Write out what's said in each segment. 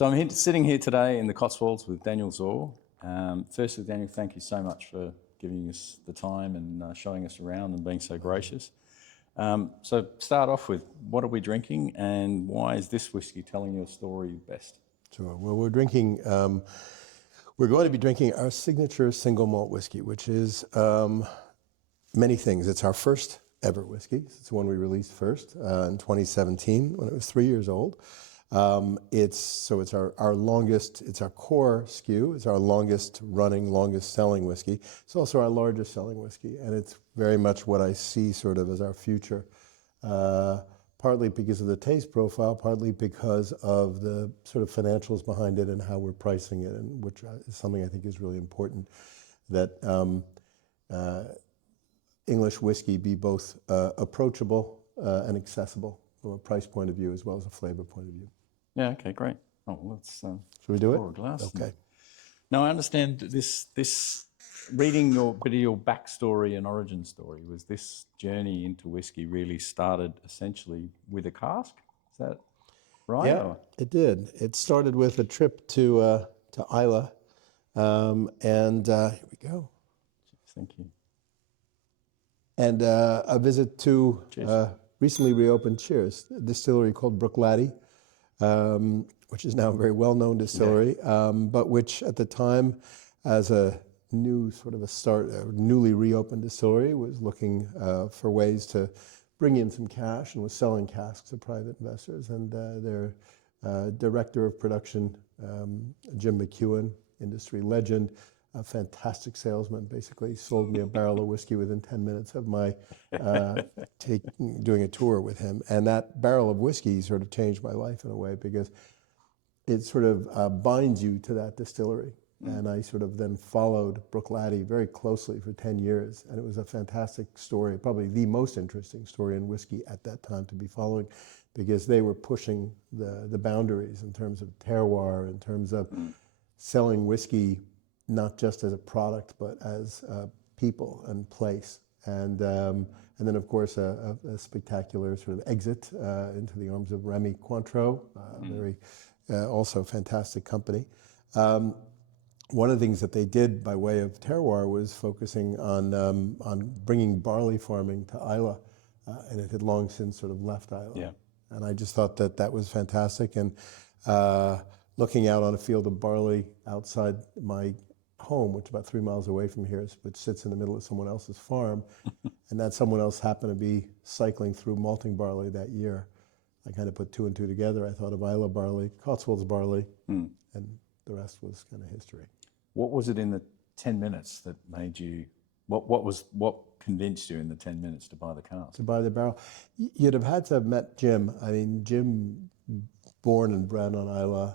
So I'm sitting here today in the Cotswolds with Daniel Szor. Firstly, Daniel, thank you so much for giving us the time and showing us around and being so gracious. So start off with, what are we drinking and why is this whiskey telling your story best? Sure. Well, we're going to be drinking our signature single malt whiskey, which is many things. It's our first ever whiskey. It's the one we released first in 2017 when it was 3 years old. It's our longest, it's our core SKU. It's our longest running, longest selling whiskey. It's also our largest selling whiskey. And it's very much what I see sort of as our future, partly because of the taste profile, partly because of the sort of financials behind it and how we're pricing it, and which is something I think is really important, that English whiskey be both approachable and accessible from a price point of view as well as a flavor point of view. Yeah, okay, great. Oh, well, let's Should we do it? pour a glass. Okay. Now, I understand that this reading your bit of your backstory and origin story, was this journey into whiskey really started essentially with a cask? Is that right? Yeah, or? it did. It started with a trip to Islay, and here we go. Thank you. And a visit to recently reopened, a distillery called Bruichladdich, which is now a very well-known distillery, but which at the time, as a newly reopened distillery, was looking for ways to bring in some cash and was selling casks to private investors. And their director of production, Jim McEwen, industry legend, a fantastic salesman, basically sold me a barrel of whiskey within 10 minutes of my doing a tour with him. And that barrel of whiskey sort of changed my life in a way, because it sort of binds you to that distillery. And I sort of then followed Bruichladdich very closely for 10 years. And it was a fantastic story, probably the most interesting story in whiskey at that time to be following, because they were pushing the boundaries in terms of terroir, in terms of selling whiskey not just as a product, but as people and place. And then, of course, a spectacular sort of exit into the arms of Remy Cointreau, very also fantastic company. One of the things that they did by way of terroir was focusing on bringing barley farming to Islay, and it had long since sort of left Islay. Yeah. And I just thought that was fantastic. And looking out on a field of barley outside my home, which is about 3 miles away from here, which sits in the middle of someone else's farm, and that someone else happened to be cycling through malting barley that year. I kind of put two and two together. I thought of Islay barley, Cotswolds barley, and the rest was kind of history. What was it in the 10 minutes that made you, what convinced you in the 10 minutes to buy the cask? To buy the barrel? You'd have had to have met Jim. I mean, Jim, born and bred on Islay,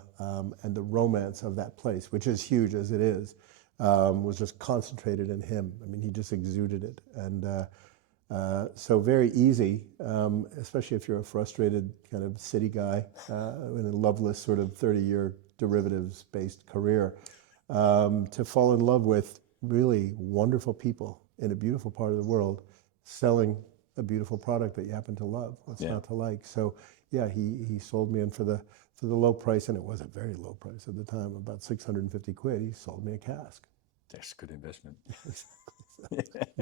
and the romance of that place, which is huge as it is, was just concentrated in him. I mean, he just exuded it. And so very easy, especially if you're a frustrated kind of city guy in a loveless sort of 30-year derivatives-based career, to fall in love with really wonderful people in a beautiful part of the world selling a beautiful product that you happen to love. What's not to like? So yeah, he sold me in for the low price, and it was a very low price at the time, about 650 quid. He sold me a cask. That's a good investment.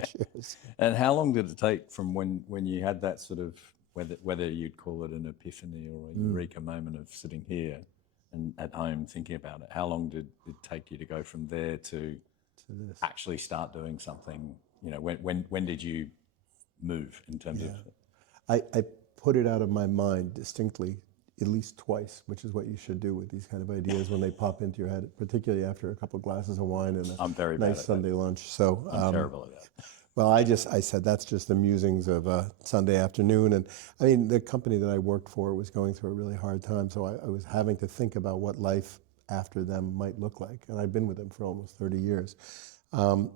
Cheers. And how long did it take from when you had that sort of, whether you'd call it an epiphany or a eureka moment of sitting here and at home thinking about it, how long did it take you to go from there to this, actually start doing something? You know, when did you move in terms of? I put it out of my mind distinctly at least twice, which is what you should do with these kind of ideas when they pop into your head, particularly after a couple of glasses of wine and a nice Sunday lunch. So I'm terrible at that. Well, I said that's just the musings of a Sunday afternoon. And I mean, the company that I worked for was going through a really hard time, so I was having to think about what life after them might look like. And I'd been with them for almost 30 years. And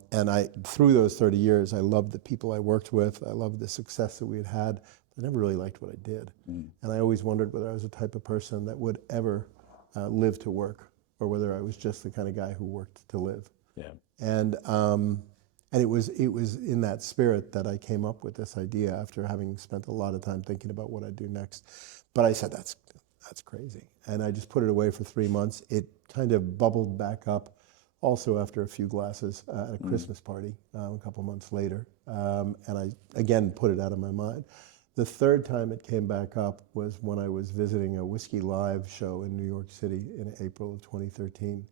through those 30 years, I loved the people I worked with. I loved the success that we had. I never really liked what I did. And I always wondered whether I was the type of person that would ever live to work, or whether I was just the kind of guy who worked to live. Yeah. And it was in that spirit that I came up with this idea after having spent a lot of time thinking about what I'd do next. But I said, that's crazy. And I just put it away for 3 months. It kind of bubbled back up also after a few glasses at a Christmas party a couple months later. And I, again, put it out of my mind. The third time it came back up was when I was visiting a Whiskey Live show in New York City in April of 2013.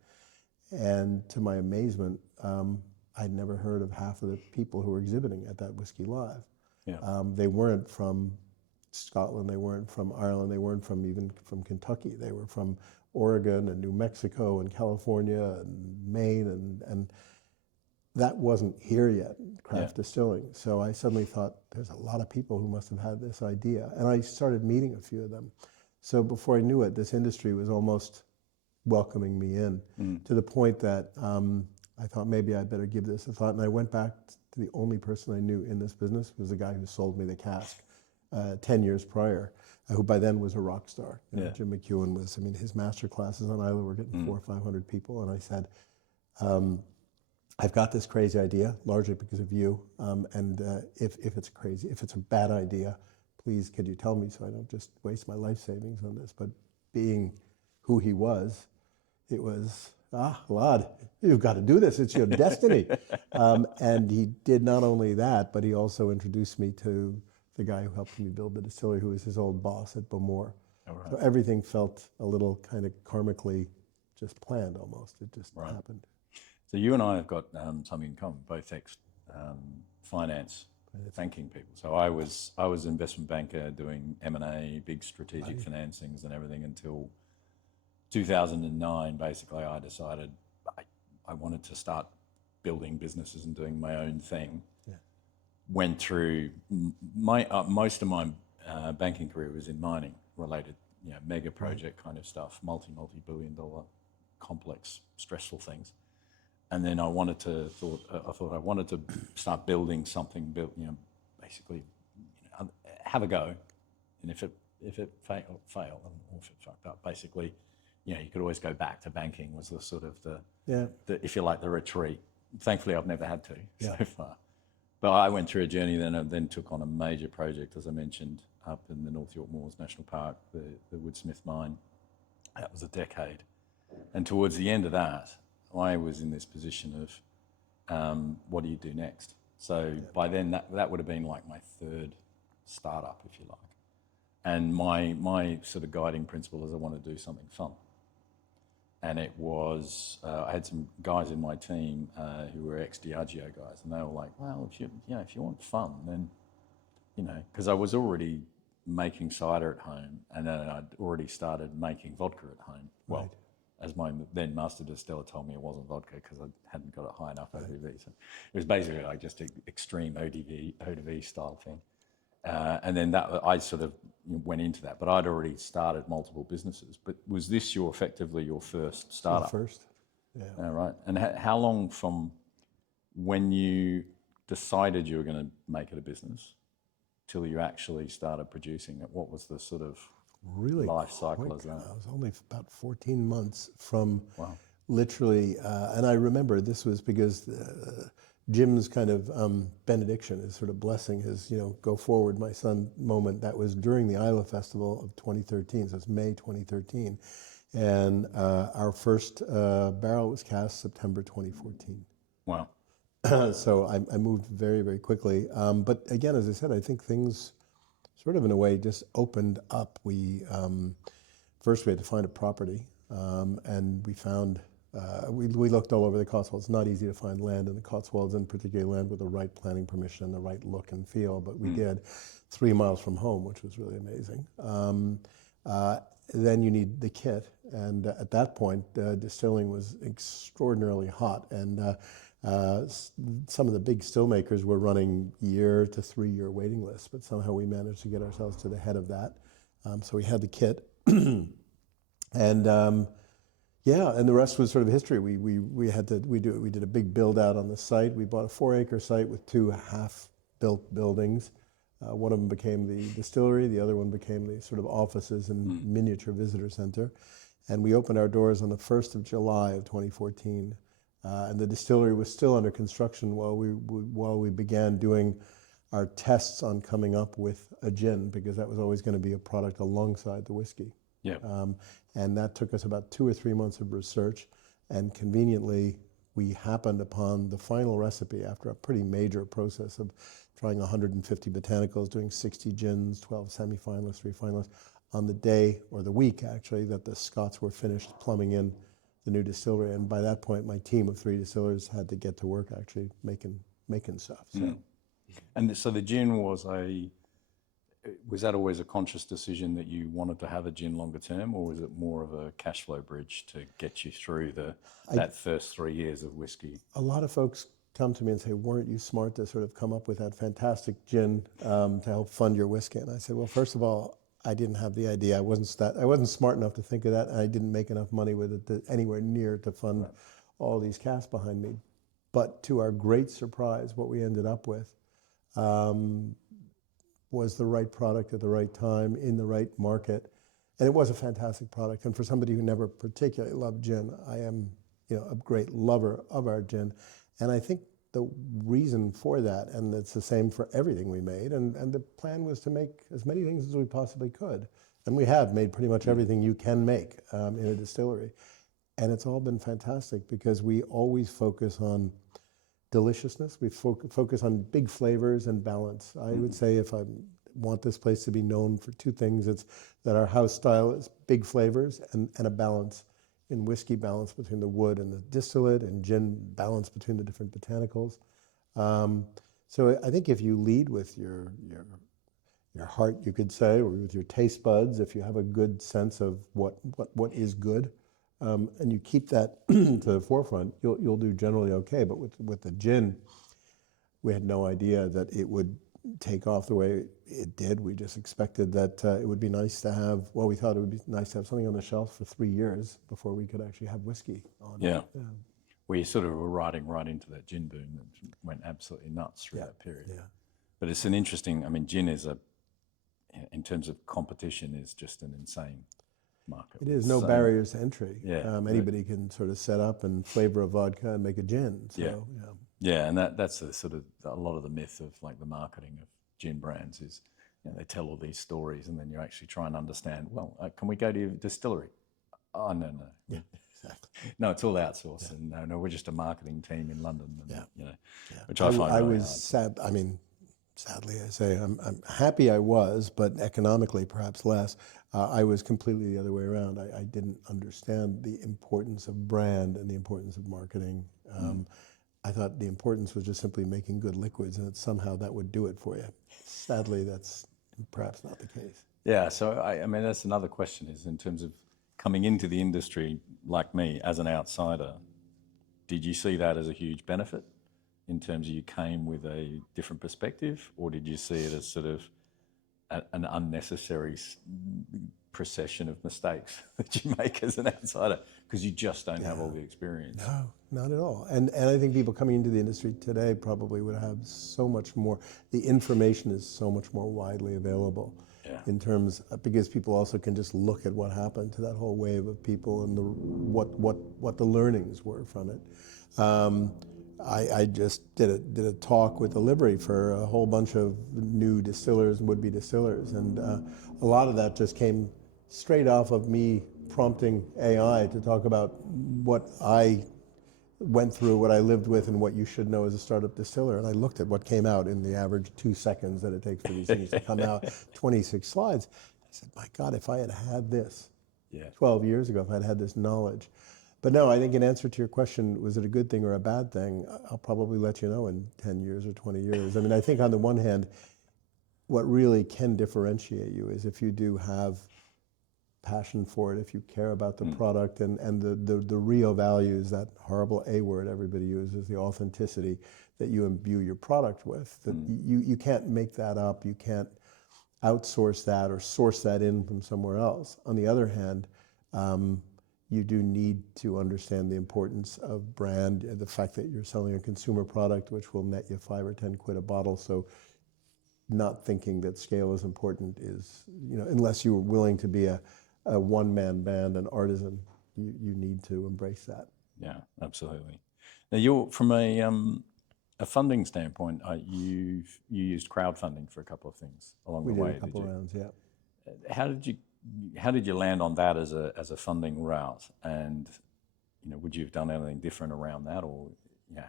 And to my amazement, I'd never heard of half of the people who were exhibiting at that Whiskey Live. Yeah. They weren't from Scotland, they weren't from Ireland, they weren't even from Kentucky. They were from Oregon and New Mexico and California and Maine, and that wasn't here yet, craft distilling. So I suddenly thought, there's a lot of people who must have had this idea. And I started meeting a few of them. So before I knew it, this industry was almost welcoming me in, to the point that I thought maybe I'd better give this a thought. And I went back to the only person I knew in this business, was the guy who sold me the cask 10 years prior, who by then was a rock star. You know, Jim McEwen was, I mean, his master classes on Islay were getting 400 or 500 people. And I said, I've got this crazy idea, largely because of you. And if it's a bad idea, please could you tell me so I don't just waste my life savings on this. But being who he was, it was, lad, you've got to do this. It's your destiny. And he did not only that, but he also introduced me to the guy who helped me build the distillery, who was his old boss at Bowmore. Oh, right. So everything felt a little kind of karmically just planned almost. It just happened. So you and I have got something in common, both finance, banking people. So I was an investment banker doing M&A, big strategic financings and everything until 2009. Basically, I decided I wanted to start building businesses and doing my own thing. Yeah. Went through most of my banking career was in mining related, mega project kind of stuff, multi-billion dollar, complex, stressful things. And then I thought I wanted to start building something, basically, have a go. And if it failed, or if it fucked up, basically, you could always go back to banking. Was the sort of the if you like, the retreat. Thankfully, I've never had to so far. But I went through a journey, then took on a major project, as I mentioned, up in the North York Moors National Park, the Woodsmith mine. That was a decade. And towards the end of that, I was in this position of, what do you do next? So by then, that would have been like my third startup, if you like. And my sort of guiding principle is I want to do something fun. And it was, I had some guys in my team who were ex-Diageo guys, and they were like, well, if you want fun, then, because I was already making cider at home, and then I'd already started making vodka at home. Well, as my then master distiller told me, it wasn't vodka because I hadn't got it high enough ODV. So it was basically like just an extreme ODV style thing. And then I sort of went into that, but I'd already started multiple businesses. But was this effectively your first startup? First, yeah. All right. And how long from when you decided you were going to make it a business till you actually started producing it? What was the sort of life cycle as that? I was only about 14 months from literally, and I remember this was because Jim's kind of benediction, his sort of blessing, his, go forward, my son moment, that was during the Islay Festival of 2013, so it's May 2013. And our first barrel was cast September 2014. Wow. So I moved very, very quickly. But again, as I said, I think things sort of in a way just opened up. First we had to find a property, and we found, we looked all over the Cotswolds. It's not easy to find land in the Cotswolds, and particularly land with the right planning permission and the right look and feel, but we did 3 miles from home, which was really amazing. Then you need the kit, and at that point, distilling was extraordinarily hot, and some of the big still makers were running 1 to 3 year waiting lists, but somehow we managed to get ourselves to the head of that. So we had the kit, and and the rest was sort of history. We did a big build out on the site. We bought a 4-acre site with 2 half-built buildings. One of them became the distillery. The other one became the sort of offices and miniature visitor center. And we opened our doors on the 1st of July of 2014. And the distillery was still under construction while we began doing our tests on coming up with a gin, because that was always going to be a product alongside the whiskey. Yeah. And that took us about 2 or 3 months of research. And conveniently, we happened upon the final recipe after a pretty major process of trying 150 botanicals, doing 60 gins, 12 semi-finalists, 3 finalists, on the day, or the week actually, that the Scots were finished plumbing in the new distillery. And by that point, my team of 3 distillers had to get to work actually making stuff. So. And so the gin was that always a conscious decision that you wanted to have a gin longer term, or was it more of a cash flow bridge to get you through that first 3 years of whiskey? A lot of folks come to me and say, weren't you smart to sort of come up with that fantastic gin to help fund your whiskey? And I said, well, first of all, I didn't have the idea. I wasn't smart enough to think of that, and I didn't make enough money with it anywhere near to fund all these casks behind me. But to our great surprise, what we ended up with was the right product at the right time in the right market. And it was a fantastic product. And for somebody who never particularly loved gin, I am a great lover of our gin. And I think the reason for that, and it's the same for everything we made, and the plan was to make as many things as we possibly could. And we have made pretty much everything you can make in a distillery. And it's all been fantastic because we always focus on deliciousness. We focus on big flavors and balance. I would say if I want this place to be known for 2 things, it's that our house style is big flavors and a balance in whiskey, balance between the wood and the distillate, and gin, balance between the different botanicals. So I think if you lead with your heart, you could say, or with your taste buds, if you have a good sense of what is good, and you keep that to the forefront, you'll do generally okay. But with the gin, we had no idea that it would take off the way it did. We just expected that it would be nice to have, well, we thought it would be nice to have something on the shelf for 3 years before we could actually have whiskey on it. Yeah. We sort of were riding right into that gin boom that went absolutely nuts through that period. Yeah. But it's an interesting, gin is in terms of competition, is just an insane market. It is no barriers to entry. Yeah. Anybody can sort of set up and flavor a vodka and make a gin. So, yeah, and that's a sort of a lot of the myth of like the marketing of gin brands is, they tell all these stories and then you actually try and understand, well, can we go to your distillery? Oh, no. Yeah, exactly. No, it's all outsourced, and no, we're just a marketing team in London, and, which I find I really was hard. sad. Sadly, I say I'm happy I was, but economically perhaps less. I was completely the other way around. I didn't understand the importance of brand and the importance of marketing. I thought the importance was just simply making good liquids, and that somehow that would do it for you. Sadly, that's perhaps not the case. Yeah, so that's another question, is in terms of coming into the industry like me as an outsider, did you see that as a huge benefit in terms of you came with a different perspective, or did you see it as sort of an unnecessary procession of mistakes that you make as an outsider because you just don't have all the experience? No, not at all. And I think people coming into the industry today probably would have so much more. The information is so much more widely available in terms, because people also can just look at what happened to that whole wave of people and what the learnings were from it. I just did a talk with the livery for a whole bunch of new distillers and would-be distillers, and a lot of that just came straight off of me prompting AI to talk about what I went through, what I lived with, and what you should know as a startup distiller. And I looked at what came out in the average 2 seconds that it takes for these things to come out, 26 slides. I said, my God, if I had had this 12 years ago, if I'd had this knowledge. But no, I think in answer to your question, was it a good thing or a bad thing? I'll probably let you know in 10 years or 20 years. I think on the one hand, what really can differentiate you is if you do have passion for it, if you care about the product and the real values, that horrible A word everybody uses, the authenticity that you imbue your product with. That you can't make that up, you can't outsource that or source that in from somewhere else. On the other hand, you do need to understand the importance of brand, the fact that you're selling a consumer product which will net you 5 or 10 quid a bottle. So not thinking that scale is important is, unless you're willing to be a one-man band, an artisan, you need to embrace that. Yeah, absolutely. Now, you're from a funding standpoint, you used crowdfunding for a couple of things along the way. We did a couple rounds, yeah. How did you how did you land on that as a funding route? And would you have done anything different around that, or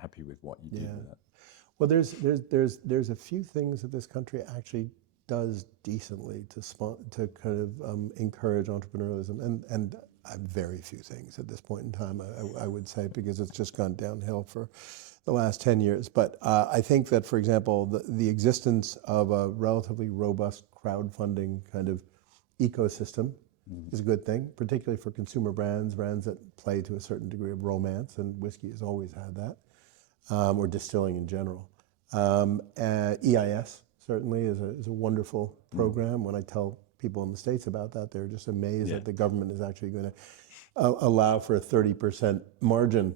happy with what you did with that? Well, there's a few things that this country actually does decently to kind of encourage entrepreneurialism, and very few things at this point in time, I would say, because it's just gone downhill for the last 10 years. But I think that, for example, the existence of a relatively robust crowdfunding kind of ecosystem is a good thing, particularly for consumer brands that play to a certain degree of romance, and whiskey has always had that, or distilling in general. EIS certainly is a wonderful program. When I tell people in the States about that, they're just amazed that the government is actually going to allow for a 30% margin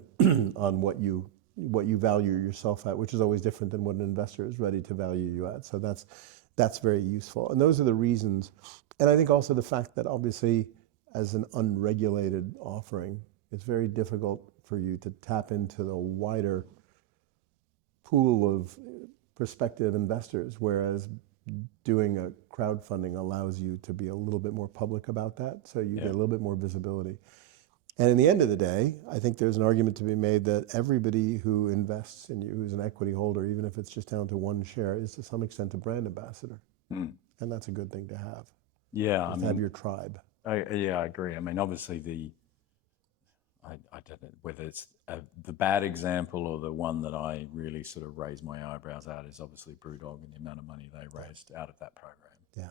on what you value yourself at, which is always different than what an investor is ready to value you at. So that's very useful. And those are the reasons. And I think also the fact that obviously as an unregulated offering, it's very difficult for you to tap into the wider pool of prospective investors, whereas doing a crowdfunding allows you to be a little bit more public about that, so you get a little bit more visibility. And in the end of the day, I think there's an argument to be made that everybody who invests in you, who's an equity holder, even if it's just down to one share, is to some extent a brand ambassador. And that's a good thing to have. Yeah, Have your tribe. I agree. I mean, obviously I don't know whether it's the bad example or the one that I really sort of raise my eyebrows at is obviously Brewdog and the amount of money they raised out of that program. Yeah.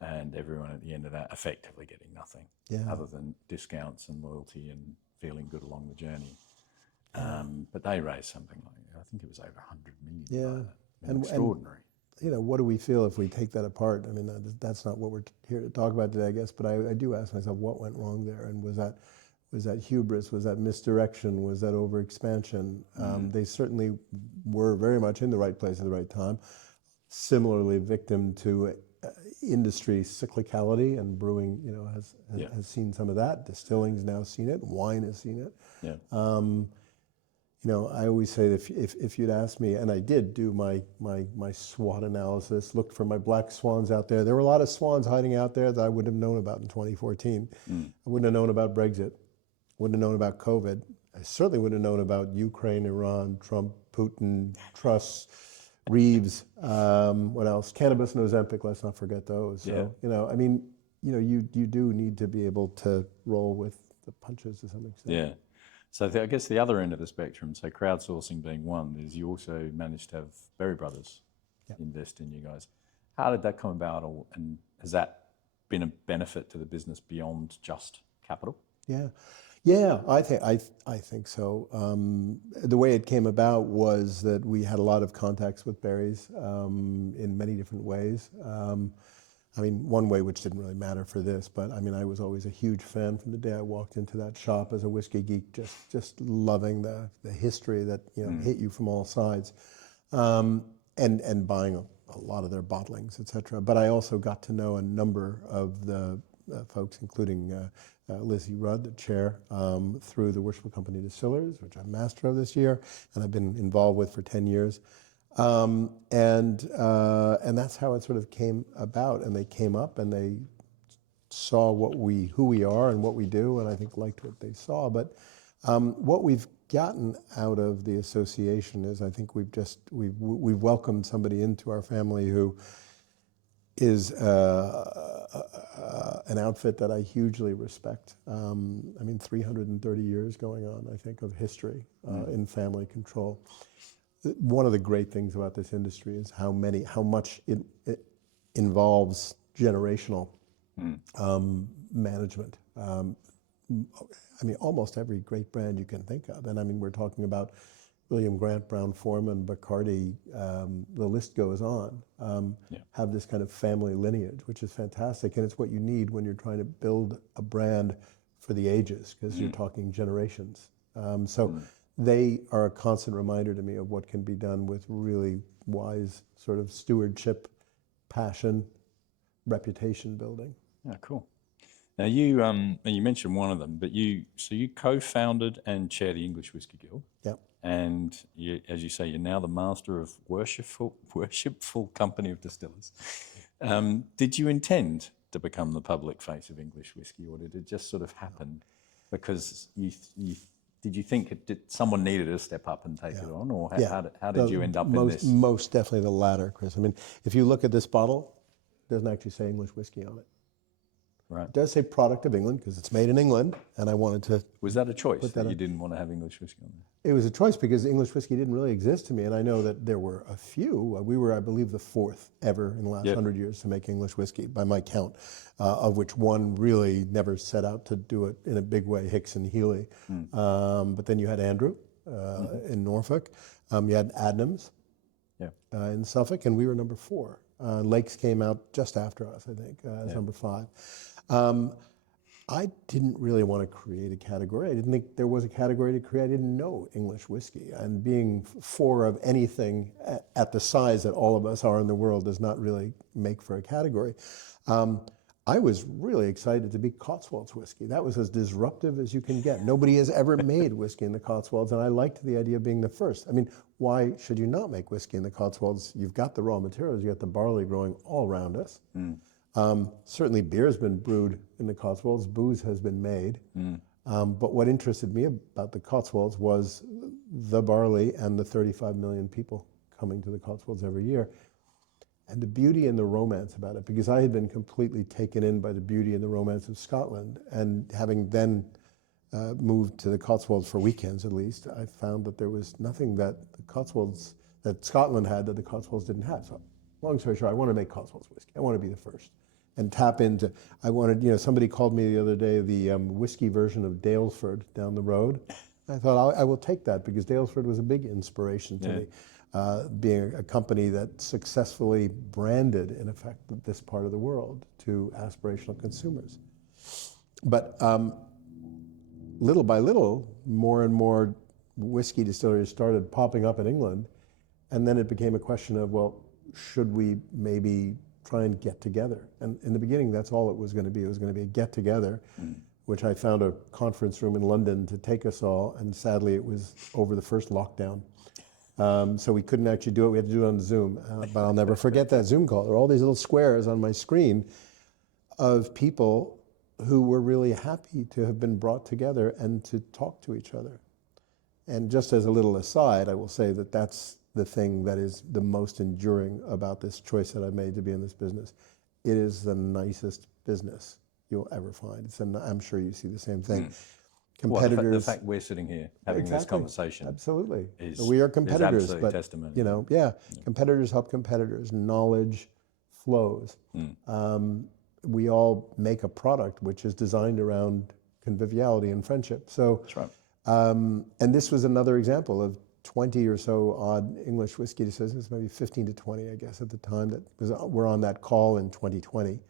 And everyone at the end of that effectively getting nothing other than discounts and loyalty and feeling good along the journey. But they raised something like, I think it was over 100 million. Yeah. And extraordinary. And, what do we feel if we take that apart? I mean, that's not what we're here to talk about today, I guess, but I do ask myself what went wrong there, and was that hubris? Was that misdirection? Was that overexpansion? They certainly were very much in the right place at the right time. Similarly, victim to industry cyclicality, and brewing, has seen some of that. Distilling's now seen it. Wine has seen it. Yeah. I always say that if you'd asked me, and I did do my SWOT analysis, looked for my black swans out there. There were a lot of swans hiding out there that I wouldn't have known about in 2014. I wouldn't have known about Brexit. Wouldn't have known about COVID. I certainly wouldn't have known about Ukraine, Iran, Trump, Putin, Truss, Reeves, what else? Cannabis and Ozempic, let's not forget those. So, you do need to be able to roll with the punches to some extent. Yeah. So I guess the other end of the spectrum, so crowdsourcing being one, is you also managed to have Berry Brothers invest in you guys. How did that come about, and has that been a benefit to the business beyond just capital? Yeah, I think so. The way it came about was that we had a lot of contacts with Berries in many different ways. One way which didn't really matter for this, but I was always a huge fan from the day I walked into that shop as a whiskey geek, just loving the history that hit you from all sides, and buying a lot of their bottlings, etc. But I also got to know a number of the folks, including Lizzie Rudd, the chair, through the Worshipful Company Distillers, which I'm master of this year, and I've been involved with for 10 years. And that's how it sort of came about. And they came up and they saw who we are and what we do, and I think liked what they saw. But what we've gotten out of the association is, I think we've welcomed somebody into our family who is an outfit that I hugely respect. 330 years going on, I think, of history in family control. One of the great things about this industry is how much it involves generational management. Almost every great brand you can think of, and we're talking about William Grant, Brown-Forman, Bacardi, the list goes on, have this kind of family lineage, which is fantastic, and it's what you need when you're trying to build a brand for the ages, because you're talking generations. They are a constant reminder to me of what can be done with really wise sort of stewardship, passion, reputation building. Yeah, cool. Now you mentioned one of them, but you co-founded and chair the English Whisky Guild. Yep. And you, as you say, you're now the master of Worshipful Company of Distillers. Did you intend to become the public face of English whiskey, or did it just sort of happen? Because did you think someone needed to step up and take it on, or how did you end up in this? Most definitely the latter, Chris. I mean, if you look at this bottle, it doesn't actually say English whiskey on it. Right. It does say product of England because it's made in England, and I wanted to. Was that a choice that you didn't want to have English whiskey on there? It was a choice because English whiskey didn't really exist to me, and I know that there were a few. We were, I believe, the fourth ever in the last 100 years to make English whiskey, by my count, of which one really never set out to do it in a big way, Hicks and Healy. But then you had Andrew in Norfolk. You had Adnams in Suffolk, and we were number 4. Lakes came out just after us, I think, as number 5. I didn't really want to create a category. I didn't think there was a category to create. I didn't know English whiskey. And being 4 of anything at the size that all of us are in the world does not really make for a category. I was really excited to be Cotswolds whiskey. That was as disruptive as you can get. Nobody has ever made whiskey in the Cotswolds, and I liked the idea of being the first. I mean, why should you not make whiskey in the Cotswolds? You've got the raw materials. You've got the barley growing all around us. Certainly beer has been brewed in the Cotswolds, booze has been made. But what interested me about the Cotswolds was the barley and the 35 million people coming to the Cotswolds every year. And the beauty and the romance about it, because I had been completely taken in by the beauty and the romance of Scotland. And having then moved to the Cotswolds for weekends at least, I found that there was nothing that the Cotswolds, that Scotland had that the Cotswolds didn't have. So long story short, I want to make Cotswolds whiskey. I want to be the first. And tap into, I wanted, somebody called me the other day, the whiskey version of Daylesford down the road. I thought, I will take that because Daylesford was a big inspiration to me, being a company that successfully branded, in effect, this part of the world to aspirational consumers. But little by little, more and more whiskey distilleries started popping up in England. And then it became a question of, well, should we maybe try and get together? And in the beginning, that's all it was going to be. It was going to be a get together, which I found a conference room in London to take us all. And sadly, it was over the first lockdown. So we couldn't actually do it. We had to do it on Zoom. But I'll never forget that Zoom call. There were all these little squares on my screen of people who were really happy to have been brought together and to talk to each other. And just as a little aside, I will say that that's the thing that is the most enduring about this choice that I've made to be in this business. It is the nicest business you'll ever find. I'm sure you see the same thing. Competitors. Well, the fact we're sitting here having this conversation. Absolutely. We are competitors. Is but, testimony. Competitors help competitors. Knowledge flows. We all make a product which is designed around conviviality and friendship. So, that's right. And this was another example of 20 or so odd English whiskey distillers, maybe 15 to 20, I guess, at the time that were on that call in 2020,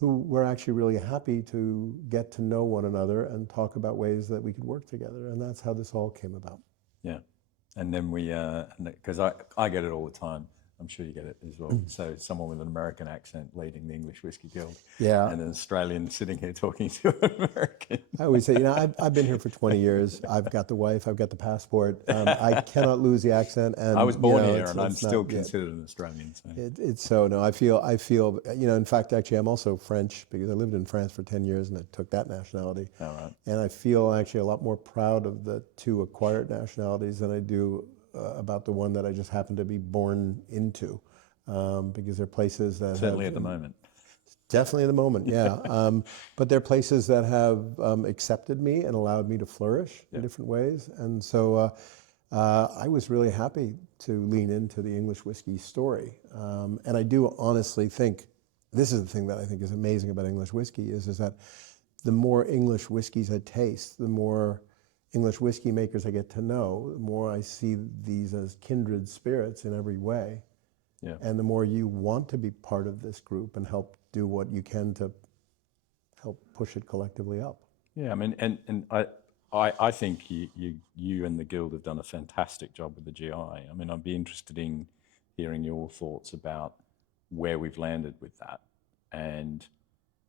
who were actually really happy to get to know one another and talk about ways that we could work together. And that's how this all came about. Yeah. And then we, because I get it all the time. I'm sure you get it as well. So someone with an American accent leading the English Whisky Guild, and an Australian sitting here talking to an American. I always say, I've been here for 20 years. I've got the wife, I've got the passport. I cannot lose the accent. And I was born here, and I'm still considered an Australian. So. I feel, in fact, actually, I'm also French because I lived in France for 10 years and I took that nationality. All right. And I feel actually a lot more proud of the 2 acquired nationalities than I do about the one that I just happened to be born into, because they're places that certainly at the moment. Definitely at the moment, yeah. But they're places that have accepted me and allowed me to flourish in different ways. And so I was really happy to lean into the English whiskey story. And I do honestly think, this is the thing that I think is amazing about English whiskey, is that the more English whiskeys I taste, the more English whiskey makers I get to know, the more I see these as kindred spirits in every way. Yeah. And the more you want to be part of this group and help do what you can to help push it collectively up. Yeah, I mean, and I think you and the Guild have done a fantastic job with the GI. I mean, I'd be interested in hearing your thoughts about where we've landed with that and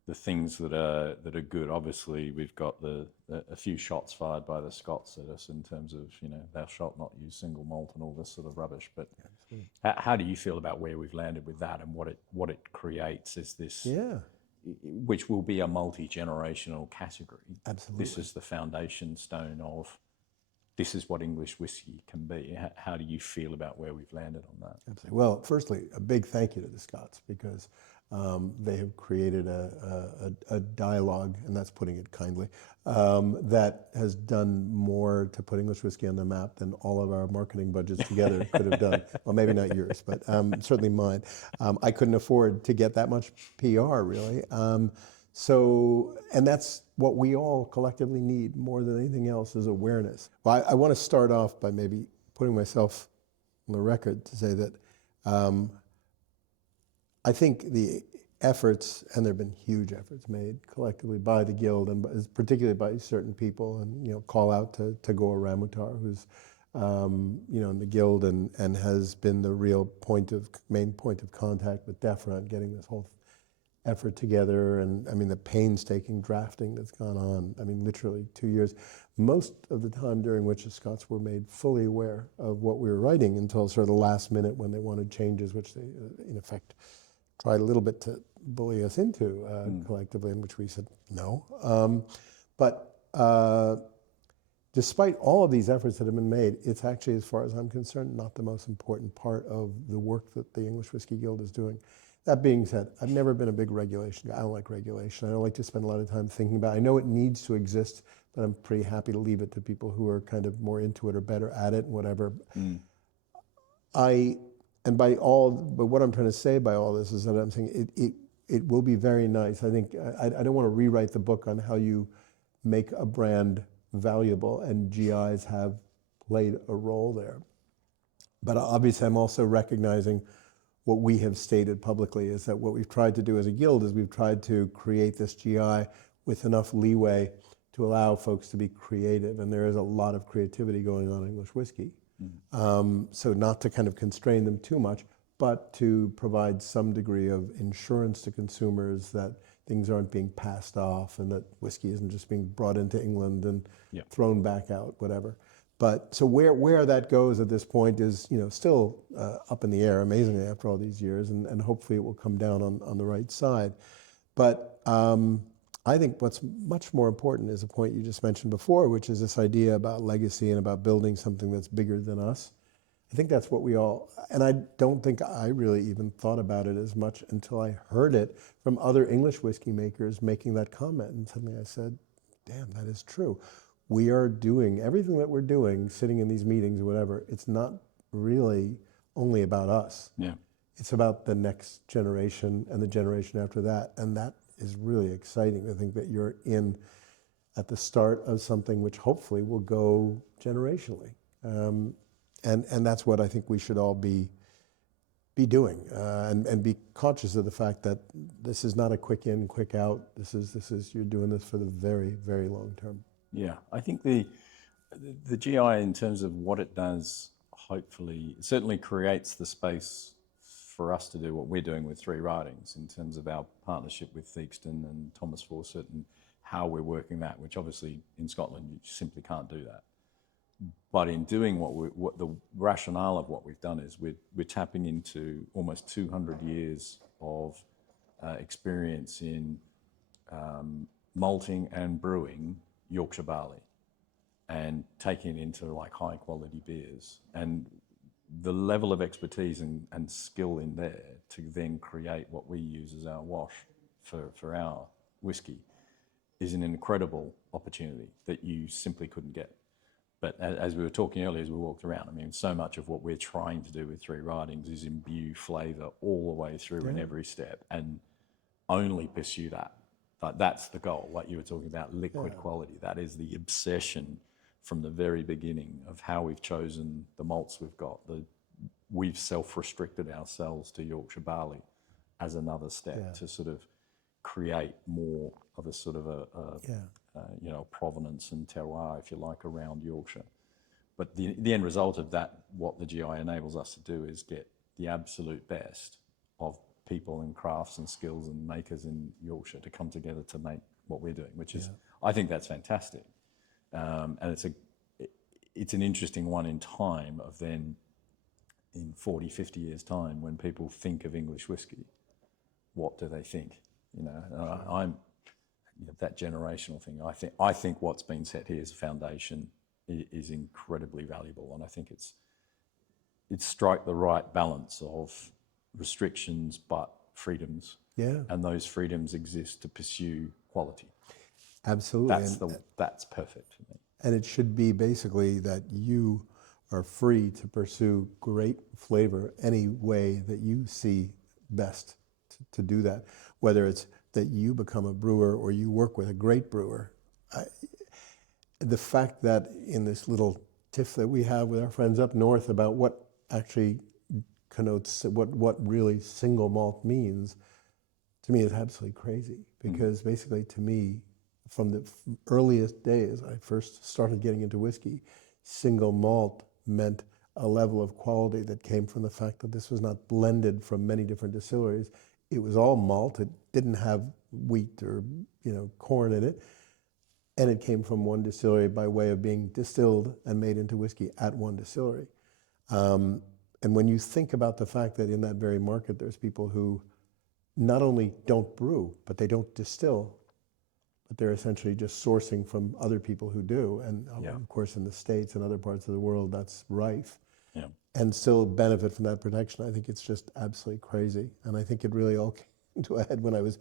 the things that are good. Obviously, we've got a few shots fired by the Scots at us in terms of, thou shalt not use single malt and all this sort of rubbish. But how do you feel about where we've landed with that and what it creates? Is this which will be a multi-generational category. Absolutely. This is the foundation stone of this is what English whiskey can be. How do you feel about where we've landed on that? Absolutely. Well, firstly, a big thank you to the Scots, because they have created a dialogue, and that's putting it kindly, that has done more to put English whiskey on the map than all of our marketing budgets together could have done. Well, maybe not yours, but certainly mine. I couldn't afford to get that much PR, really. And that's what we all collectively need more than anything else, is awareness. Well, I want to start off by maybe putting myself on the record to say that I think the efforts, and there have been huge efforts made collectively by the Guild, and particularly by certain people, and call out to Gore Ramutar, who's in the Guild and has been the real main point of contact with DEFRA, getting this whole effort together, and I mean the painstaking drafting that's gone on. I mean, literally 2 years, most of the time during which the Scots were made fully aware of what we were writing until sort of the last minute when they wanted changes, which they in effect tried a little bit to bully us into collectively, in which we said no. But despite all of these efforts that have been made, it's actually, as far as I'm concerned, not the most important part of the work that the English Whisky Guild is doing. That being said, I've never been a big regulation guy. I don't like regulation. I don't like to spend a lot of time thinking about it. I know it needs to exist, but I'm pretty happy to leave it to people who are kind of more into it or better at it and whatever. But what I'm trying to say by all this is that I'm saying it will be very nice. I think I don't want to rewrite the book on how you make a brand valuable, and GIs have played a role there. But obviously I'm also recognizing what we have stated publicly is that what we've tried to do as a guild is we've tried to create this GI with enough leeway to allow folks to be creative. And there is a lot of creativity going on in English whiskey. So not to kind of constrain them too much, but to provide some degree of insurance to consumers that things aren't being passed off and that whiskey isn't just being brought into England and thrown back out, whatever. But so where that goes at this point is still up in the air, amazingly, after all these years, and hopefully it will come down on the right side. But I think what's much more important is a point you just mentioned before, which is this idea about legacy and about building something that's bigger than us. I think that's what we all, and I don't think I really even thought about it as much until I heard it from other English whiskey makers making that comment. And suddenly I said, damn, that is true. We are doing everything that we're doing, sitting in these meetings or whatever. It's not really only about us. Yeah. It's about the next generation and the generation after that. And that is really exciting. I think that you're in at the start of something which hopefully will go generationally. And that's what I think we should all be doing, and be conscious of the fact that this is not a quick in, quick out. This is you're doing this for the very, very long term. Yeah, I think the GI, in terms of what it does, hopefully certainly creates the space for us to do what we're doing with Three Writings in terms of our partnership with Theakston and Thomas Fawcett and how we're working that, which obviously in Scotland you simply can't do that. But in doing what the rationale of what we've done is we're tapping into almost 200 years of experience in malting and brewing Yorkshire barley and taking it into like high quality beers, and the level of expertise and skill in there to then create what we use as our wash for our whiskey is an incredible opportunity that you simply couldn't get. But as we were talking earlier, as we walked around, I mean, so much of what we're trying to do with Three Writings is imbue flavour all the way through in every step and only pursue that. Like, that's the goal, like you were talking about liquid quality. That is the obsession from the very beginning of how we've chosen the malts we've got. We've self-restricted ourselves to Yorkshire barley as another step to sort of create more of a sort of provenance and terroir, if you like, around Yorkshire. But the end result of that, what the GI enables us to do, is get the absolute best of people and crafts and skills and makers in Yorkshire to come together to make what we're doing, which is, I think that's fantastic. And it's an interesting one in time of then in 40, 50 years' time, when people think of English whiskey, what do they think? I'm that generational thing. I think what's been set here as a foundation is incredibly valuable, and I think it's strike the right balance of restrictions but freedoms. Yeah. And those freedoms exist to pursue quality. Absolutely. That's perfect for me. And it should be basically that you are free to pursue great flavor any way that you see best to do that. Whether it's that you become a brewer or you work with a great brewer. The fact that in this little tiff that we have with our friends up north about what actually connotes what really single malt means, to me is absolutely crazy. Because basically to me, from the earliest days I first started getting into whiskey, single malt meant a level of quality that came from the fact that this was not blended from many different distilleries. It was all malt. It didn't have wheat or corn in it. And it came from one distillery by way of being distilled and made into whiskey at one distillery. And when you think about the fact that in that very market there's people who not only don't brew, but they don't distill, but they're essentially just sourcing from other people who do. And of course, in the States and other parts of the world, that's rife. Yeah. And still benefit from that protection. I think it's just absolutely crazy. And I think it really all came to a head when I was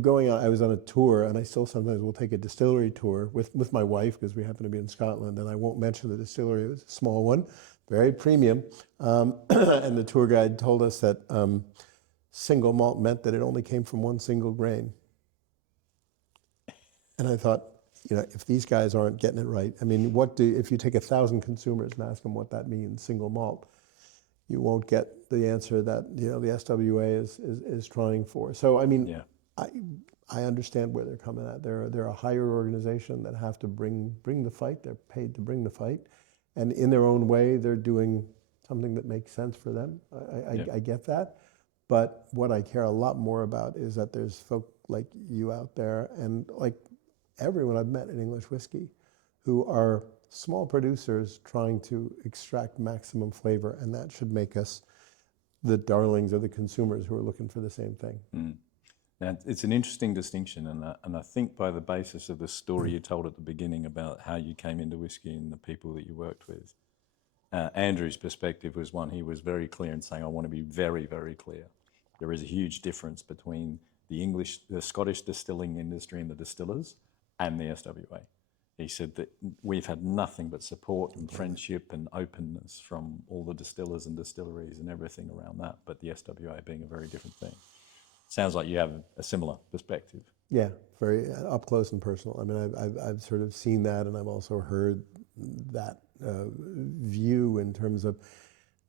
going out. I was on a tour, and I still sometimes will take a distillery tour with my wife because we happen to be in Scotland. And I won't mention the distillery. It was a small one, very premium. And the tour guide told us that single malt meant that it only came from one single grain. And I thought, if these guys aren't getting it right, I mean, if you take 1,000 consumers and ask them what that means, single malt, you won't get the answer that the SWA is trying for. So I mean, I understand where they're coming at. They're a higher organization that have to bring the fight. They're paid to bring the fight, and in their own way, they're doing something that makes sense for them. I get that, but what I care a lot more about is that there's folk like you out there, and like everyone I've met in English whiskey, who are small producers trying to extract maximum flavor, and that should make us the darlings of the consumers who are looking for the same thing. Now, it's an interesting distinction, and I think by the basis of the story you told at the beginning about how you came into whiskey and the people that you worked with, Andrew's perspective was one. He was very clear in saying, I want to be very, very clear. There is a huge difference between the Scottish distilling industry and the distillers and the SWA. He said that we've had nothing but support and friendship and openness from all the distillers and distilleries and everything around that, but the SWA being a very different thing. Sounds like you have a similar perspective. Yeah, very up close and personal. I mean, I've sort of seen that, and I've also heard that view in terms of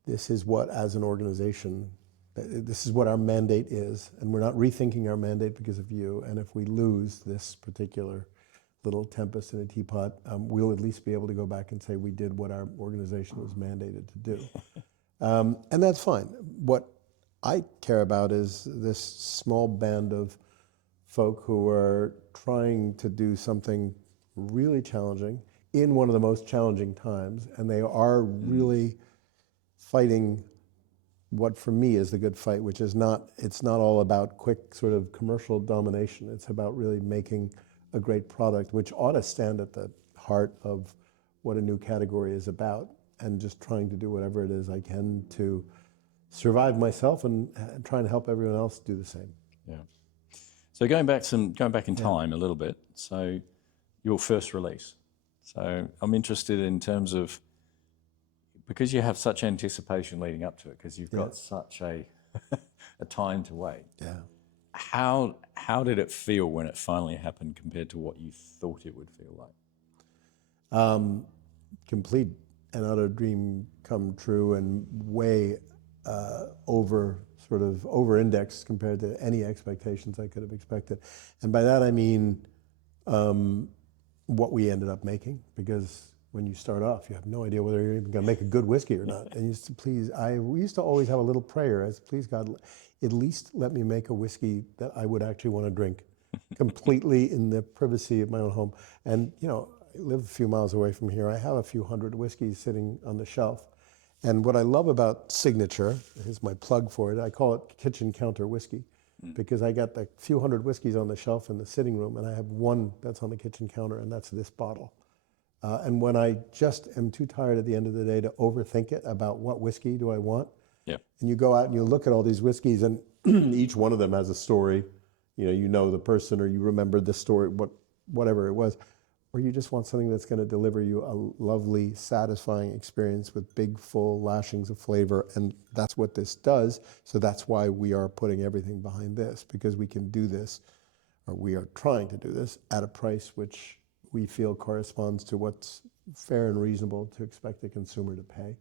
this is what, as an organization, this is what our mandate is, and we're not rethinking our mandate because of you. And if we lose this particular little tempest in a teapot, we'll at least be able to go back and say we did what our organization was mandated to do. And that's fine. What I care about is this small band of folk who are trying to do something really challenging in one of the most challenging times, and they are really fighting what for me is the good fight, which is it's not all about quick sort of commercial domination. It's about really making a great product, which ought to stand at the heart of what a new category is about, and just trying to do whatever it is I can to survive myself and trying to help everyone else do the same. Yeah. So going back in time a little bit. So your first release. So I'm interested in terms of, because you have such anticipation leading up to it, because you've got such a time to wait. Yeah. How did it feel when it finally happened compared to what you thought it would feel like? Complete and utter dream come true, and way over-indexed compared to any expectations I could have expected. And by that I mean what we ended up making, because when you start off, you have no idea whether you're even going to make a good whiskey or not. And we used to always have a little prayer as, please God, at least let me make a whiskey that I would actually want to drink completely in the privacy of my own home. And, I live a few miles away from here. I have a few hundred whiskeys sitting on the shelf. And what I love about Signature, here's my plug for it, I call it kitchen counter whiskey, because I got the few hundred whiskeys on the shelf in the sitting room, and I have one that's on the kitchen counter, and that's this bottle. And when I just am too tired at the end of the day to overthink it about what whiskey do I want, Yep. and you go out and you look at all these whiskeys, and each one of them has a story. You know the person, or you remember the story, whatever it was, or you just want something that's going to deliver you a lovely, satisfying experience with big, full lashings of flavor, and that's what this does. So that's why we are putting everything behind this, because we can do this, or we are trying to do this at a price which we feel corresponds to what's fair and reasonable to expect the consumer to pay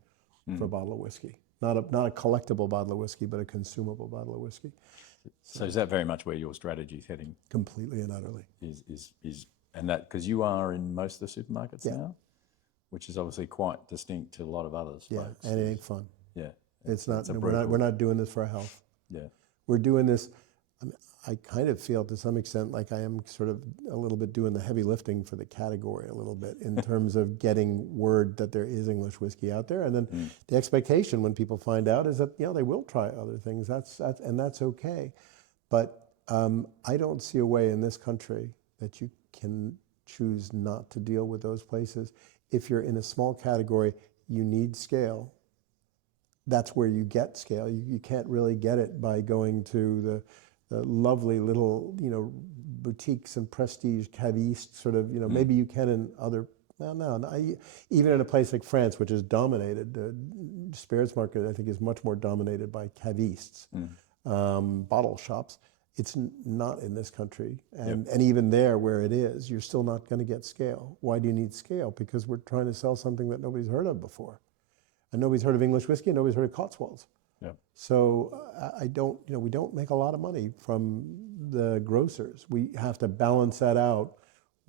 for a bottle of whiskey. Not a collectible bottle of whiskey, but a consumable bottle of whiskey. So is that very much where your strategy is heading? Completely and utterly. And that, because you are in most of the supermarkets now, which is obviously quite distinct to a lot of others. Yeah, folks. and it ain't fun. Yeah. It's not. We're not doing this for our health. Yeah. We're doing this. I kind of feel to some extent like I am sort of a little bit doing the heavy lifting for the category a little bit in terms of getting word that there is English whiskey out there, and then the expectation when people find out is that they will try other things. That's okay, but I don't see a way in this country that you can choose not to deal with those places. If you're in a small category, you need scale. That's where you get scale. You can't really get it by going to the lovely little, boutiques and prestige cavistes sort of, maybe you can in other, even in a place like France, which is dominated, the spirits market, I think, is much more dominated by cavistes, bottle shops. It's not in this country. And even there where it is, you're still not going to get scale. Why do you need scale? Because we're trying to sell something that nobody's heard of before. And nobody's heard of English whiskey, and nobody's heard of Cotswolds. So we don't make a lot of money from the grocers. We have to balance that out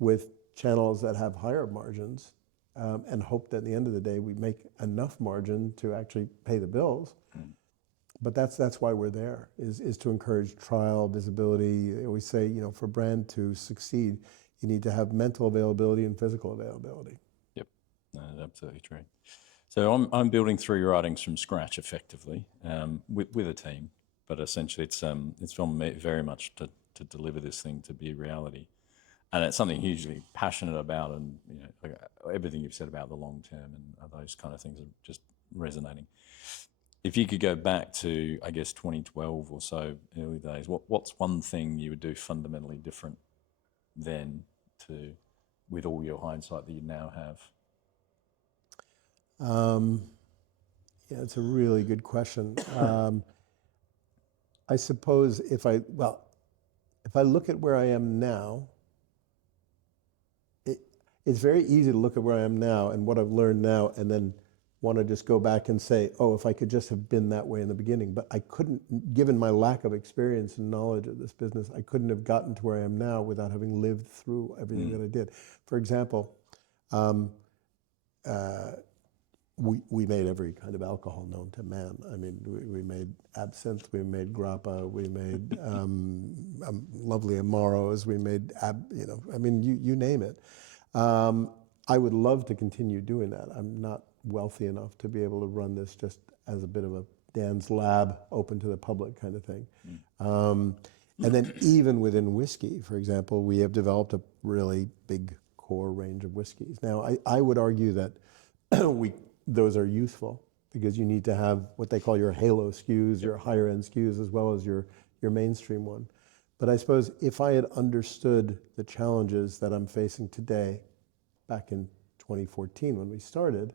with channels that have higher margins, and hope that at the end of the day we make enough margin to actually pay the bills. But that's why we're there, is to encourage trial, visibility. I always say, for a brand to succeed, you need to have mental availability and physical availability. Yep, no, absolutely true. So I'm building 3 writings from scratch, effectively, with a team, but essentially it's from me very much to deliver this thing to be reality, and it's something hugely passionate about, and everything you've said about the long term and those kind of things are just resonating. If you could go back to, I guess, 2012 or so, early days, what's one thing you would do fundamentally different then with all your hindsight that you now have? It's a really good question. I suppose if I look at where I am now, it's very easy to look at where I am now and what I've learned now, and then want to just go back and say, oh, if I could just have been that way in the beginning. But I couldn't, given my lack of experience and knowledge of this business, I couldn't have gotten to where I am now without having lived through everything that I did. For example, we made every kind of alcohol known to man. I mean, we made absinthe, we made grappa, we made lovely amaros, we made, you name it. I would love to continue doing that. I'm not wealthy enough to be able to run this just as a bit of a Dan's lab, open to the public kind of thing. And then even within whiskey, for example, we have developed a really big core range of whiskeys. Now, I would argue that those are useful because you need to have what they call your halo SKUs, your higher end SKUs, as well as your mainstream one. But I suppose if I had understood the challenges that I'm facing today, back in 2014 when we started,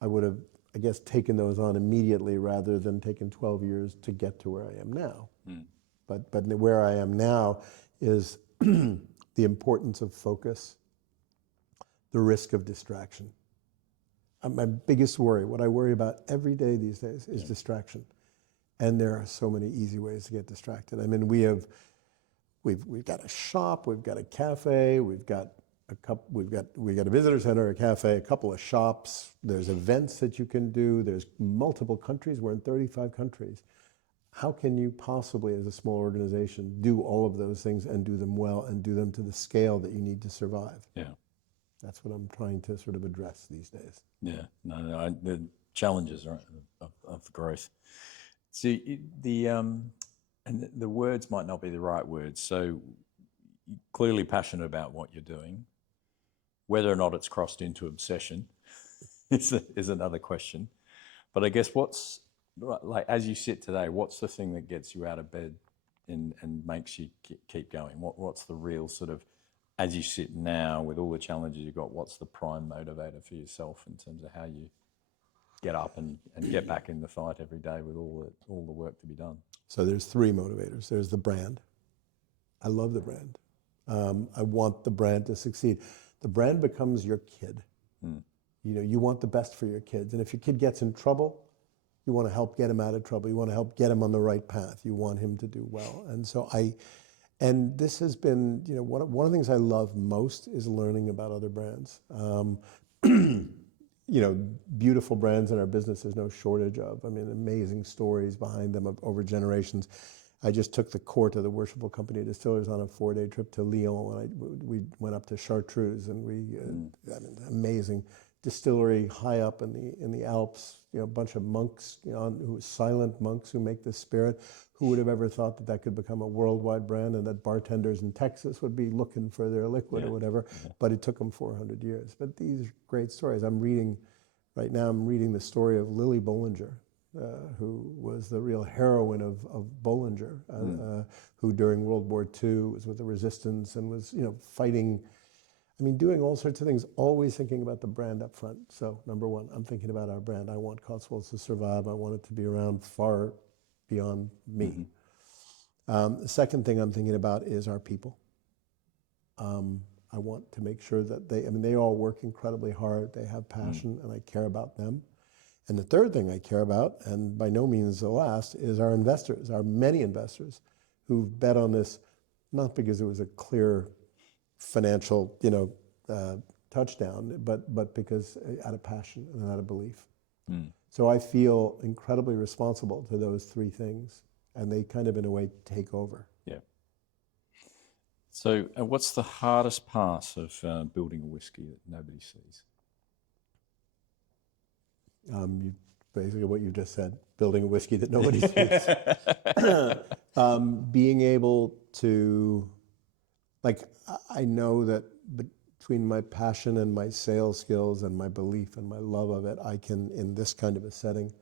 I would have, I guess, taken those on immediately rather than taken 12 years to get to where I am now. But where I am now is the importance of focus, the risk of distraction. My biggest worry, what I worry about every day these days, is distraction. And there are so many easy ways to get distracted. I mean, we've got a shop, we've got a cafe, we've got a visitor center, a cafe, a couple of shops. There's events that you can do. There's multiple countries. We're in 35 countries. How can you possibly, as a small organization, do all of those things and do them well and do them to the scale that you need to survive? Yeah. That's what I'm trying to sort of address these days. Yeah, the challenges of growth. So And the words might not be the right words. So you're clearly passionate about what you're doing. Whether or not it's crossed into obsession is another question. But I guess what's, like, as you sit today, what's the thing that gets you out of bed and makes you keep going? What's the real sort of, as you sit now with all the challenges you've got, what's the prime motivator for yourself in terms of how you get up and get back in the fight every day with all the work to be done? So there's three motivators. There's the brand. I love the brand. I want the brand to succeed. The brand becomes your kid. You know, you want the best for your kids. And if your kid gets in trouble, you want to help get him out of trouble. You want to help get him on the right path. You want him to do well. And so and this has been, you know, one of the things I love most is learning about other brands. You know, beautiful brands in our business, there's no shortage of. I mean, amazing stories behind them over generations. I just took the court of the Worshipful Company of Distillers on a 4-day trip to Lyon. We went up to Chartreuse, and I mean, amazing distillery high up in the Alps. You know, a bunch of monks, you know, silent monks who make this spirit. Who would have ever thought that could become a worldwide brand, and that bartenders in Texas would be looking for their liquid or whatever? But it took them 400 years. But these are great stories. Right now I'm reading the story of Lily Bollinger, who was the real heroine of Bollinger, who during World War II was with the resistance and was, you know, fighting, I mean, doing all sorts of things, always thinking about the brand up front. So number one, I'm thinking about our brand. I want Cotswolds to survive. I want it to be around far beyond me. The second thing I'm thinking about is our people. I want to make sure that they all work incredibly hard. They have passion, and I care about them. And the third thing I care about, and by no means the last, is our investors, our many investors who've bet on this, not because it was a clear financial, you know, touchdown, but because out of passion and out of belief. So I feel incredibly responsible to those three things, and they kind of, in a way, take over. Yeah. So what's the hardest part of building a whiskey that nobody sees? Basically what you just said, building a whiskey that nobody sees. Being able to, like, I know that between my passion and my sales skills and my belief and my love of it, I can, in this kind of a setting,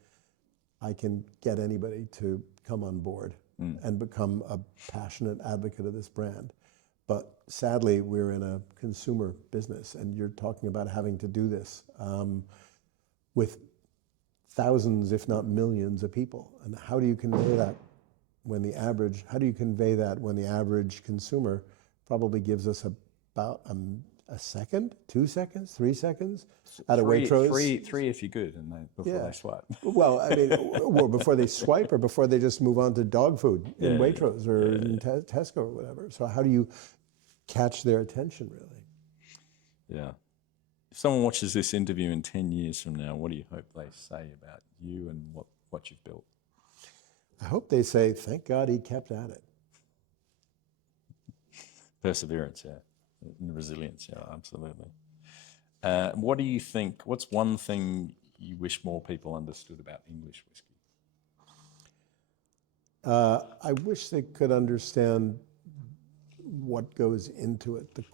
I can get anybody to come on board and become a passionate advocate of this brand. But sadly, we're in a consumer business, and you're talking about having to do this with thousands, if not millions of people. And how do you convey that when the average consumer probably gives us about a second, 2 seconds, 3 seconds at a Waitrose? Three if you're good, and before they swipe. Well, I mean, or before they swipe, or before they just move on to dog food in Waitrose or in Tesco or whatever. So how do you catch their attention, really? Yeah. If someone watches this interview in 10 years from now, what do you hope they say about you and what you've built? I hope they say, thank God he kept at it. Perseverance, yeah. And resilience, yeah, absolutely. What do you think, what's one thing you wish more people understood about English whiskey? I wish they could understand what goes into it, the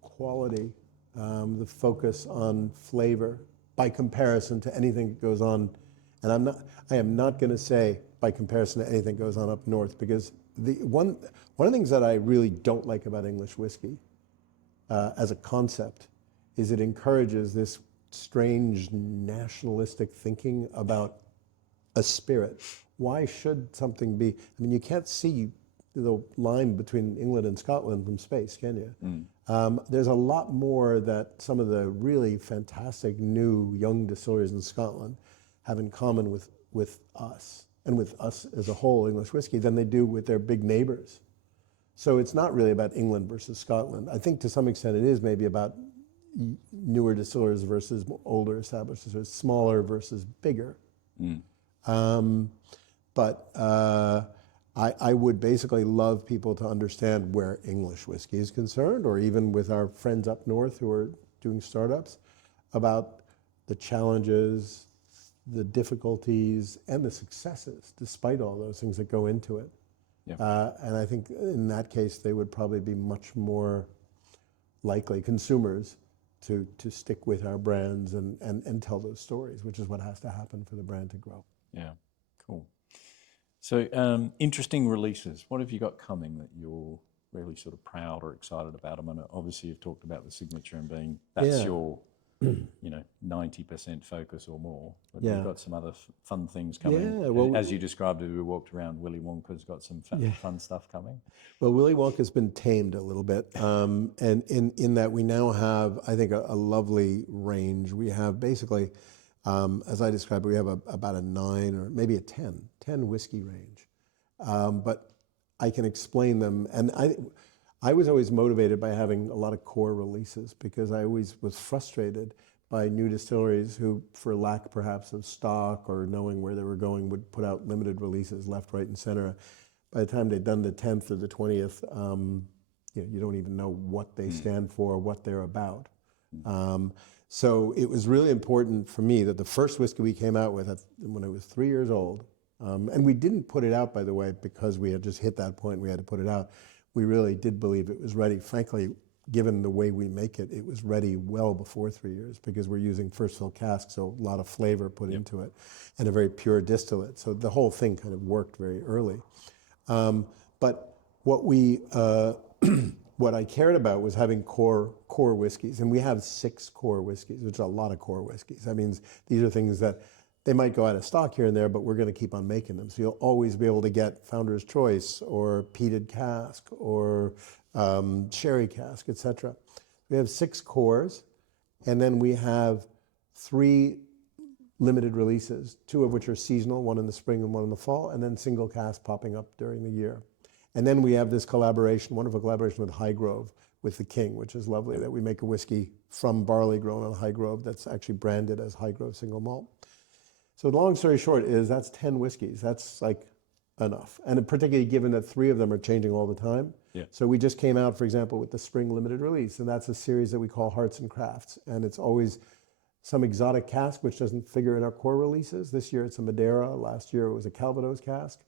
quality, the focus on flavor by comparison to anything that goes on. And I am not going to say by comparison to anything that goes on up north, because one of the things that I really don't like about English whiskey as a concept is it encourages this strange nationalistic thinking about a spirit. Why should something be, I mean, you can't see the line between England and Scotland from space, can you? There's a lot more that some of the really fantastic new young distilleries in Scotland have in common with us, and with us as a whole, English whiskey, than they do with their big neighbors. So it's not really about England versus Scotland. I think to some extent it is maybe about newer distillers versus older established distillers, smaller versus bigger. But I would basically love people to understand where English whiskey is concerned, or even with our friends up north who are doing startups, about the challenges, the difficulties, and the successes, despite all those things that go into it. And I think in that case, they would probably be much more likely, consumers, to stick with our brands and tell those stories, which is what has to happen for the brand to grow. Yeah, cool. So interesting releases. What have you got coming that you're really sort of proud or excited about? I mean, obviously you've talked about the signature and being, that's your, 90% focus or more, but you've got some other fun things coming. Yeah, well, as you described it, we walked around, Willy Wonka's got some fun stuff coming. Well, Willy Wonka's been tamed a little bit, and in that we now have, I think, a lovely range. We have basically, as I described it, we have about a 9 or maybe a 10 whiskey range. But I can explain them, and I was always motivated by having a lot of core releases because I always was frustrated by new distilleries who, for lack perhaps of stock or knowing where they were going, would put out limited releases left, right, and center. By the time they'd done the 10th or the 20th, you don't even know what they stand for, what they're about. So it was really important for me that the first whiskey we came out with when I was 3 years old, and we didn't put it out, by the way, because we had just hit that point, we had to put it out. We really did believe it was ready. Frankly, given the way we make it, it was ready well before 3 years because we're using first fill casks, so a lot of flavor put into it, and a very pure distillate. So the whole thing kind of worked very early. But what we, what I cared about was having core whiskeys, and we have 6 core whiskeys, which is a lot of core whiskeys. That means these are things that they might go out of stock here and there, but we're going to keep on making them. So you'll always be able to get Founder's Choice or peated cask or sherry cask, etc. We have 6 cores, and then we have 3 limited releases, 2 of which are seasonal, one in the spring and one in the fall, and then single cask popping up during the year. And then we have this collaboration, wonderful collaboration with Highgrove, with the King, which is lovely, that we make a whiskey from barley grown on Highgrove that's actually branded as Highgrove single malt. So the long story short is that's 10 whiskeys. That's like enough. And particularly given that 3 of them are changing all the time. Yeah. So we just came out, for example, with the spring limited release, and that's a series that we call Hearts and Crafts. And it's always some exotic cask, which doesn't figure in our core releases. This year it's a Madeira. Last year it was a Calvados cask.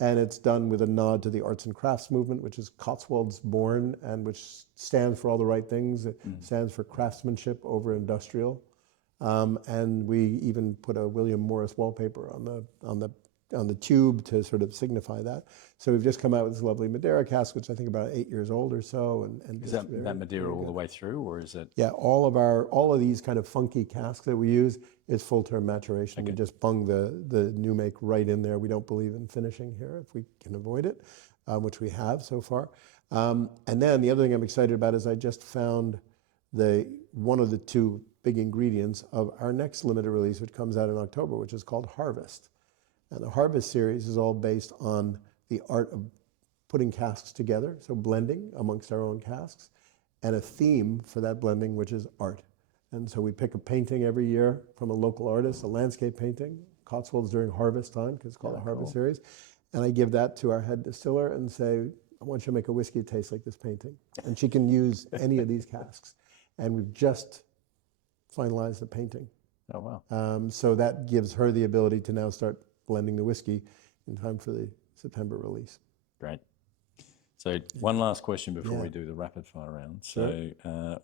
And it's done with a nod to the arts and crafts movement, which is Cotswolds born and which stands for all the right things. It stands for craftsmanship over industrial. And we even put a William Morris wallpaper on the tube to sort of signify that. So we've just come out with this lovely Madeira cask, which I think about 8 years old or so. And is that Madeira all the way through, or is it? Yeah, all of these kind of funky casks that we use is full-term maturation. Okay. We just bung the new make right in there. We don't believe in finishing here if we can avoid it, which we have so far. And then the other thing I'm excited about is I just found one of the 2 big ingredients of our next limited release, which comes out in October, which is called Harvest. And the Harvest series is all based on the art of putting casks together, so blending amongst our own casks, and a theme for that blending, which is art. And so we pick a painting every year from a local artist, a landscape painting, Cotswolds during harvest time, because it's called the Harvest series. And I give that to our head distiller and say, I want you to make a whiskey that tastes like this painting. And she can use any of these casks. And we've just finalized the painting. Oh, wow. So that gives her the ability to now start blending the whiskey in time for the September release. Great. So one last question before we do the rapid fire round. So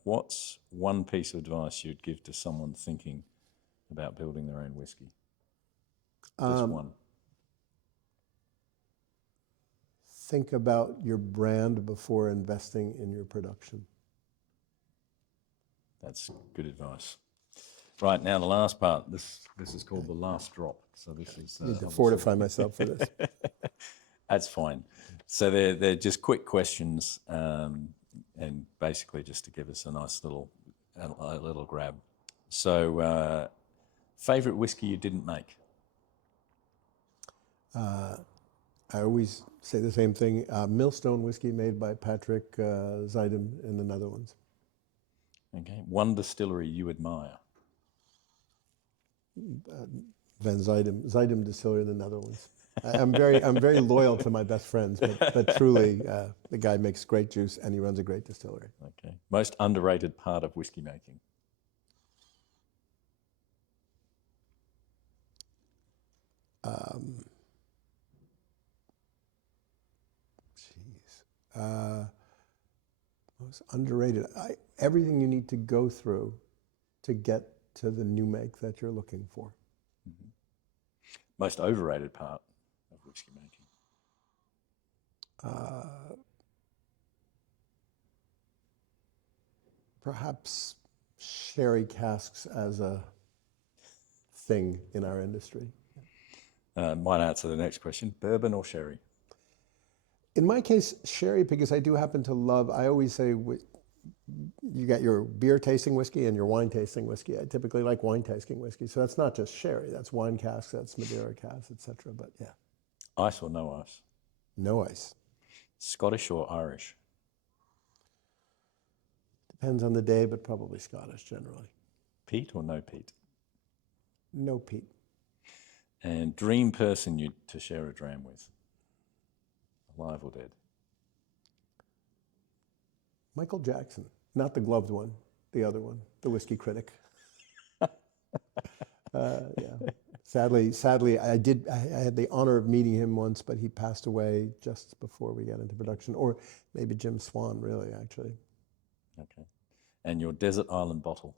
what's one piece of advice you'd give to someone thinking about building their own whiskey? Just one. Think about your brand before investing in your production. That's good advice. Right, now the last part. This is called the last drop. So this is... I need to fortify myself for this. That's fine. So they're just quick questions, and basically just to give us a nice little grab. So, favourite whiskey you didn't make? I always say the same thing. Millstone whiskey made by Patrick Zuidam in the Netherlands. Okay. One distillery you admire? Van Zuidam Distillery in the Netherlands. I'm very loyal to my best friends, but truly, the guy makes great juice and he runs a great distillery. Okay. Most underrated part of whiskey making? It's underrated. Everything you need to go through to get to the new make that you're looking for. Mm-hmm. Most overrated part of whiskey making? Perhaps sherry casks as a thing in our industry. Might answer the next question. Bourbon or sherry? In my case, sherry, because I do happen to love, I always say you got your beer tasting whiskey and your wine tasting whiskey. I typically like wine tasting whiskey. So that's not just sherry, that's wine casks, that's Madeira casks, etc. But yeah. Ice or no ice? No ice. Scottish or Irish? Depends on the day, but probably Scottish generally. Peat or no peat? No peat. And dream person to share a dram with? Alive or dead? Michael Jackson, not the gloved one, the other one, the whiskey critic. Yeah. Sadly, I had the honor of meeting him once, but he passed away just before we got into production, or maybe Jim Swan, really, actually. Okay. And your desert island bottle?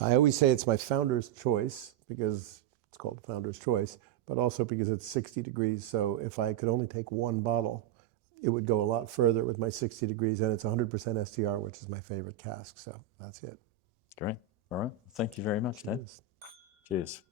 I always say it's my founder's choice because it's called Founder's Choice, but also because it's 60 degrees. So if I could only take one bottle, it would go a lot further with my 60 degrees, and it's 100% STR, which is my favorite cask. So that's it. Great. All right. Thank you very much, Dad. Cheers.